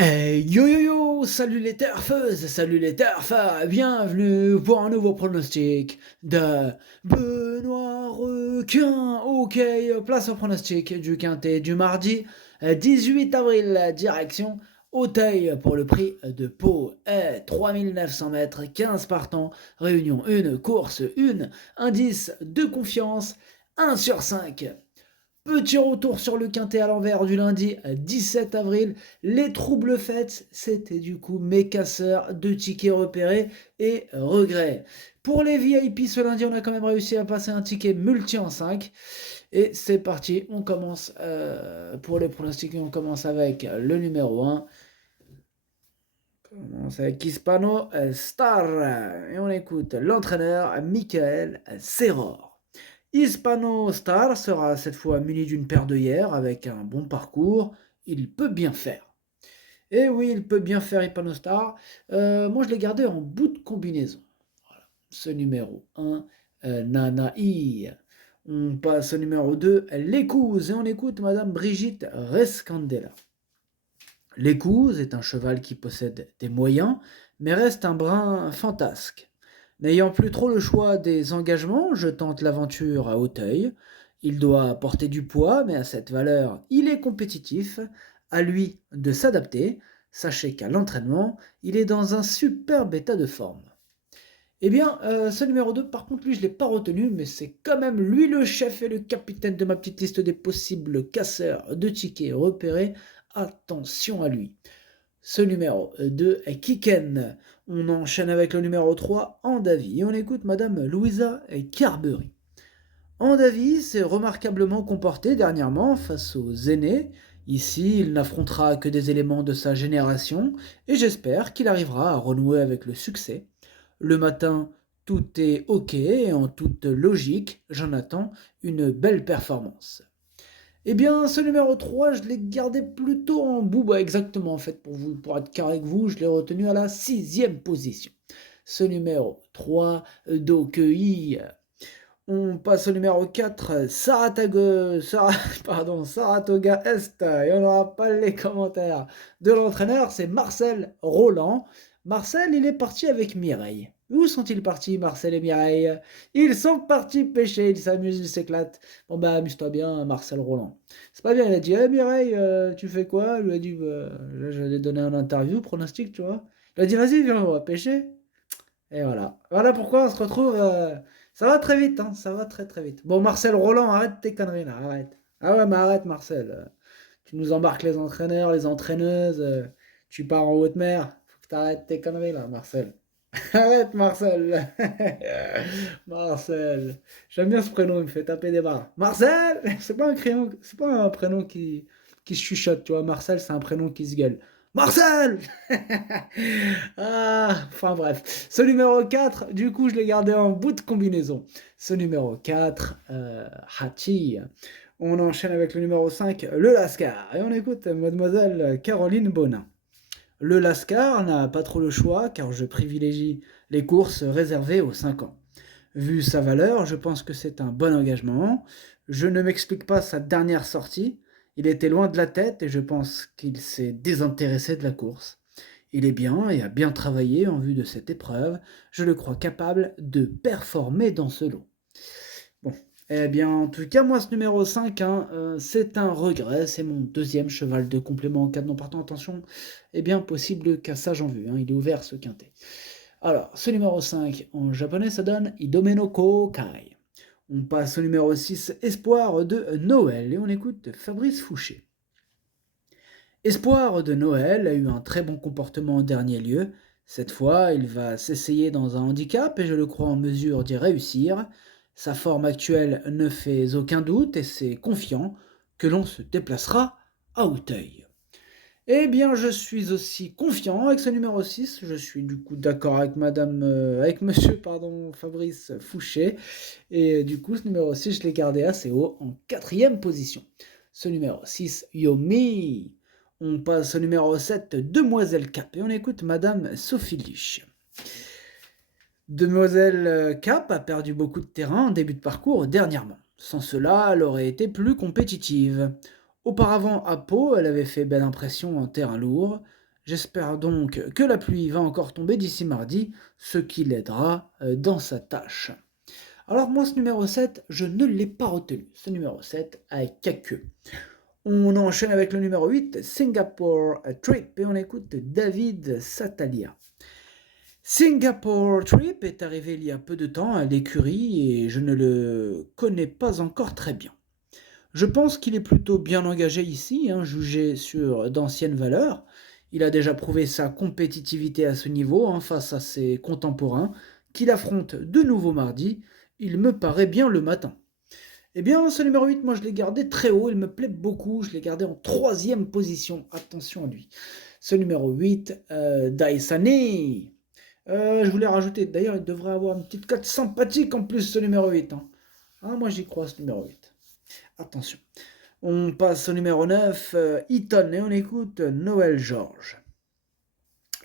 Yo yo yo, salut les turfeuses, salut les turfeurs, bienvenue pour un nouveau pronostic de Benoît Requin. Ok, place au pronostic du quintet du mardi 18 avril, direction Auteuil pour le prix de Pau. 3900 mètres, 15 partants, réunion 1, course 1, indice de confiance 1 sur 5. Petit retour sur le quintet à l'envers du lundi 17 avril. Les troubles faits, c'était du coup mes casseurs, de tickets repérés et regrets. Pour les VIP ce lundi, on a quand même réussi à passer un ticket multi en 5. Et c'est parti, on commence pour les pronostics, on commence avec le numéro 1. On commence avec Hispano Star. Et on écoute l'entraîneur Michael Serror. Hispano Star sera cette fois muni d'une paire d'œillères avec un bon parcours. Il peut bien faire. Et oui, il peut bien faire Hispano Star. Moi, je l'ai gardé en bout de combinaison. Voilà. Ce numéro 1, Nanaï. On passe au numéro 2, l'écouse. Et on écoute Madame Brigitte Rescandela. L'écouse est un cheval qui possède des moyens, mais reste un brin fantasque. N'ayant plus trop le choix des engagements, je tente l'aventure à Auteuil. Il doit porter du poids, mais à cette valeur, il est compétitif. À lui de s'adapter. Sachez qu'à l'entraînement, il est dans un superbe état de forme. Eh bien, ce numéro 2, par contre, lui, je ne l'ai pas retenu, mais c'est quand même lui le chef et le capitaine de ma petite liste des possibles casseurs de tickets repérés. Attention à lui. Ce numéro 2 est Kiken. On enchaîne avec le numéro 3, Andavi. Et on écoute Madame Louisa Carberry. Andavi s'est remarquablement comporté dernièrement face aux aînés. Ici, il n'affrontera que des éléments de sa génération et j'espère qu'il arrivera à renouer avec le succès. Le matin, tout est ok et en toute logique, j'en attends une belle performance. Eh bien, ce numéro 3, je l'ai gardé plutôt en bout, exactement en fait, pour être carré avec vous, je l'ai retenu à la 6e position. Ce numéro 3, Dokei. On passe au numéro 4, Saratoga Est, et on n'aura pas les commentaires de l'entraîneur, c'est Marcel Roland. Marcel, il est parti avec Mireille. Où sont-ils partis, Marcel et Mireille? Ils sont partis pêcher, ils s'amusent, ils s'éclatent. Bon bah amuse-toi bien, Marcel Roland. C'est pas bien, il a dit, Mireille, tu fais quoi? Je lui ai dit, là je vais donner un interview, pronostic, tu vois. Il a dit, vas-y, viens, on va pêcher. Et voilà. Voilà pourquoi on se retrouve. Ça va très vite, hein, ça va très très vite. Bon, Marcel Roland, arrête tes conneries là, arrête. Ah ouais, mais arrête, Marcel. Tu nous embarques les entraîneurs, les entraîneuses. Tu pars en haute mer. Faut que t'arrêtes tes conneries là, Marcel. Arrête, Marcel. Marcel. J'aime bien ce prénom, il me fait taper des barres. Marcel, c'est pas un prénom qui se chuchote, tu vois. Marcel, c'est un prénom qui se gueule. Marcel. Enfin bref. Ce numéro 4, du coup, je l'ai gardé en bout de combinaison. Ce numéro 4, Hachi. On enchaîne avec le numéro 5, le Lascar. Et on écoute Mademoiselle Caroline Bonin. Le Lascar n'a pas trop le choix car je privilégie les courses réservées aux 5 ans. Vu sa valeur, je pense que c'est un bon engagement. Je ne m'explique pas sa dernière sortie. Il était loin de la tête et je pense qu'il s'est désintéressé de la course. Il est bien et a bien travaillé en vue de cette épreuve. Je le crois capable de performer dans ce lot. Bon, eh bien, en tout cas, moi, ce numéro 5, c'est un regret. C'est mon deuxième cheval de complément en cas de non partant. Attention, eh bien, possible cassage en vue. Il est ouvert ce quintet. Alors, ce numéro 5, en japonais, ça donne Idomenoko Kai. On passe au numéro 6, Espoir de Noël. Et on écoute Fabrice Fouché. Espoir de Noël a eu un très bon comportement en dernier lieu. Cette fois, il va s'essayer dans un handicap et je le crois en mesure d'y réussir. Sa forme actuelle ne fait aucun doute et c'est confiant que l'on se déplacera à Auteuil. Eh bien, je suis aussi confiant avec ce numéro 6. Je suis du coup d'accord avec monsieur, Fabrice Fouché. Et du coup, ce numéro 6, je l'ai gardé assez haut en 4e position. Ce numéro 6, Yomi. On passe au numéro 7, Demoiselle Cap. Et on écoute Madame Sophie Lich. Demoiselle Cap a perdu beaucoup de terrain en début de parcours dernièrement. Sans cela, elle aurait été plus compétitive. Auparavant, à Pau, elle avait fait belle impression en terrain lourd. J'espère donc que la pluie va encore tomber d'ici mardi, ce qui l'aidera dans sa tâche. Alors moi, ce numéro 7, je ne l'ai pas retenu. Ce numéro 7 avec queue. On enchaîne avec le numéro 8, Singapore Trip, et on écoute David Satalia. Singapore Trip est arrivé il y a peu de temps à l'écurie et je ne le connais pas encore très bien. Je pense qu'il est plutôt bien engagé ici, jugé sur d'anciennes valeurs. Il a déjà prouvé sa compétitivité à ce niveau face à ses contemporains, qu'il affronte de nouveau mardi. Il me paraît bien le matin. Eh bien, ce numéro 8, moi je l'ai gardé très haut, il me plaît beaucoup, je l'ai gardé en troisième position, attention à lui. Ce numéro 8, Daisane. Je voulais rajouter, d'ailleurs il devrait avoir une petite cote sympathique en plus ce numéro 8. Moi j'y crois ce numéro 8. Attention. On passe au numéro 9, Eaton, et on écoute Noël Georges.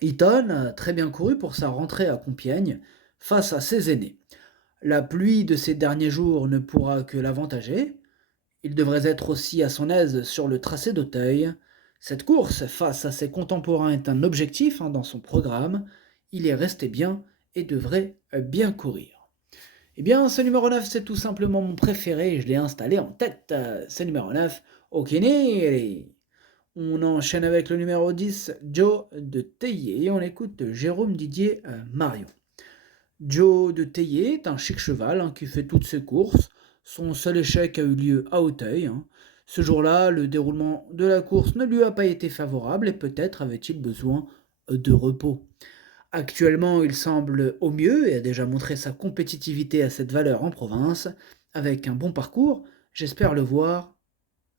Eaton a très bien couru pour sa rentrée à Compiègne face à ses aînés. La pluie de ces derniers jours ne pourra que l'avantager. Il devrait être aussi à son aise sur le tracé d'Auteuil. Cette course face à ses contemporains est un objectif dans son programme. Il est resté bien et devrait bien courir. Eh bien, ce numéro 9, c'est tout simplement mon préféré. Je l'ai installé en tête. Ce numéro 9, Okiniri. On enchaîne avec le numéro 10, Joe de Théier. Et on écoute Jérôme Didier Marion. Joe de Théier est un chic cheval qui fait toutes ses courses. Son seul échec a eu lieu à Auteuil. Ce jour-là, le déroulement de la course ne lui a pas été favorable et peut-être avait-il besoin de repos. Actuellement, il semble au mieux et a déjà montré sa compétitivité à cette valeur en province. Avec un bon parcours, j'espère le voir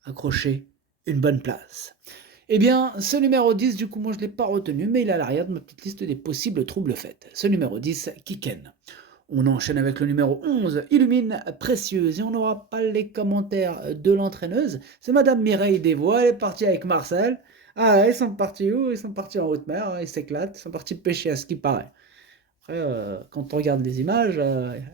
accrocher une bonne place. Eh bien, ce numéro 10, du coup, moi je ne l'ai pas retenu, mais il est à l'arrière de ma petite liste des possibles troubles faits. Ce numéro 10, Kiken. On enchaîne avec le numéro 11, Illumine Précieuse, et on n'aura pas les commentaires de l'entraîneuse. C'est Madame Mireille Desvoix, elle est partie avec Marcel. Ils sont partis où? Ils sont partis en haute mer, ils s'éclatent, ils sont partis pêcher à ce qui paraît. Après, quand on regarde les images,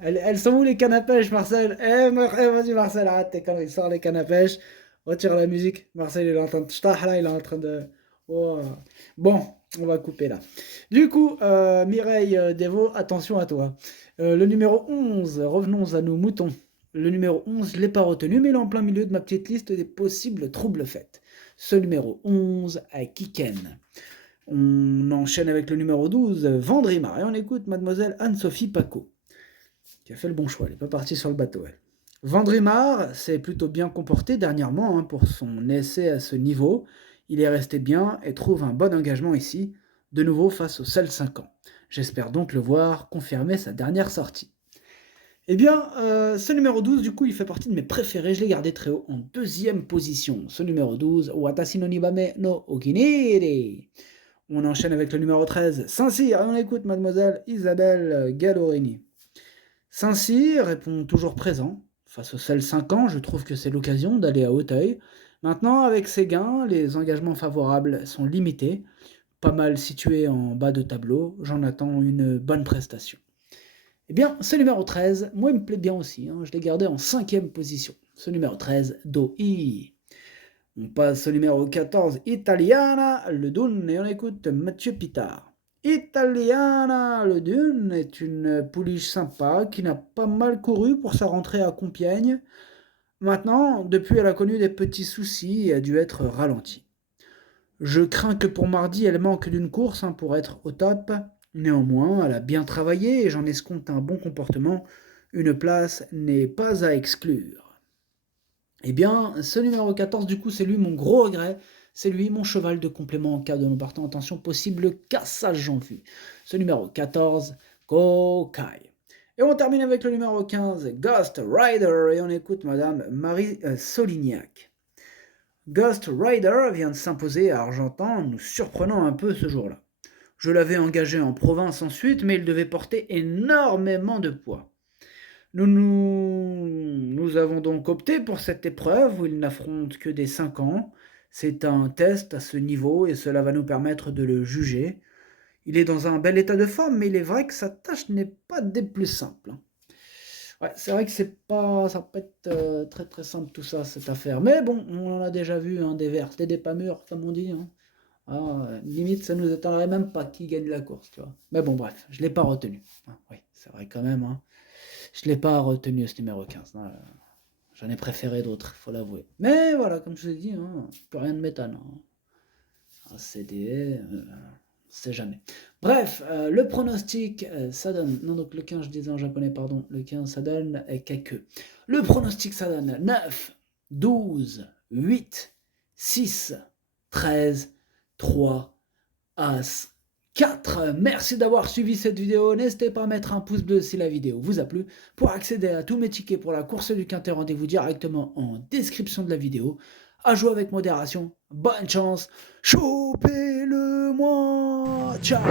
elles sont où les cannes à pêche, Marcel? Vas-y Marcel, arrête tes conneries, sors les cannes à pêche, retire la musique. Marcel, il est en train de... là, il est en train de... Oh. Bon, on va couper là. Du coup, Mireille Desvaux, attention à toi. Le numéro 11, revenons à nos moutons. Le numéro 11, je ne l'ai pas retenu, mais il est en plein milieu de ma petite liste des possibles troubles faits. Ce numéro 11 à Kiken. On enchaîne avec le numéro 12, Vendrimar, et on écoute Mademoiselle Anne-Sophie Paco, qui a fait le bon choix, elle n'est pas partie sur le bateau, elle. Vendrimar s'est plutôt bien comporté dernièrement pour son essai à ce niveau. Il est resté bien et trouve un bon engagement ici, de nouveau face au seul 5 ans. J'espère donc le voir confirmer sa dernière sortie. Eh bien, ce numéro 12, du coup, il fait partie de mes préférés. Je l'ai gardé très haut en deuxième position. Ce numéro 12, Watashi no Nibame no Okiniri. On enchaîne avec le numéro 13, Saint-Cyr, et on écoute Mademoiselle Isabelle Gallorini. Saint-Cyr répond toujours présent. Face au seul 5 ans, je trouve que c'est l'occasion d'aller à Auteuil. Maintenant, avec ses gains, les engagements favorables sont limités. Pas mal situé en bas de tableau, j'en attends une bonne prestation. Eh bien, ce numéro 13, moi, il me plaît bien aussi. Je l'ai gardé en 5e position. Ce numéro 13, Do-I. On passe au numéro 14, Italiana, le Dune, et on écoute Mathieu Pitard. Italiana, le Dune est une pouliche sympa qui n'a pas mal couru pour sa rentrée à Compiègne. Maintenant, depuis, elle a connu des petits soucis et a dû être ralentie. Je crains que pour mardi, elle manque d'une course pour être au top. Néanmoins, elle a bien travaillé et j'en escompte un bon comportement. Une place n'est pas à exclure. Eh bien, ce numéro 14, du coup, c'est lui mon gros regret. C'est lui mon cheval de complément en cas de non partant. Attention, possible cassage en vue. Ce numéro 14, Kokai. Et on termine avec le numéro 15, Ghost Rider. Et on écoute Madame Marie Solignac. Ghost Rider vient de s'imposer à Argentan, nous surprenant un peu ce jour-là. Je l'avais engagé en province ensuite, mais il devait porter énormément de poids. Nous avons donc opté pour cette épreuve où il n'affronte que des 5 ans. C'est un test à ce niveau et cela va nous permettre de le juger. Il est dans un bel état de forme, mais il est vrai que sa tâche n'est pas des plus simples. Ouais, c'est vrai que ça peut être très très simple tout ça, cette affaire. Mais bon, on en a déjà vu des vertes et des pas mûres, comme on dit. Limite, ça nous étonnerait même pas qui gagne la course, tu vois. Mais bon, bref, je ne l'ai pas retenu. Oui, c'est vrai quand même. Hein. Je ne l'ai pas retenu ce numéro 15. Non, j'en ai préféré d'autres, il faut l'avouer. Mais voilà, comme je vous ai dit, hein, plus rien ne m'étonne. Hein. CD, sait jamais. Bref, le pronostic, ça donne. Non, donc le 15, je disais en japonais, pardon. Le 15, ça donne Kaku. Le pronostic, ça donne 9, 12, 8, 6, 13, 3, As, 4. Merci d'avoir suivi cette vidéo. N'hésitez pas à mettre un pouce bleu si la vidéo vous a plu. Pour accéder à tous mes tickets pour la course du Quintet, rendez-vous directement en description de la vidéo. À jouer avec modération. Bonne chance. Chopez-le-moi. Ciao.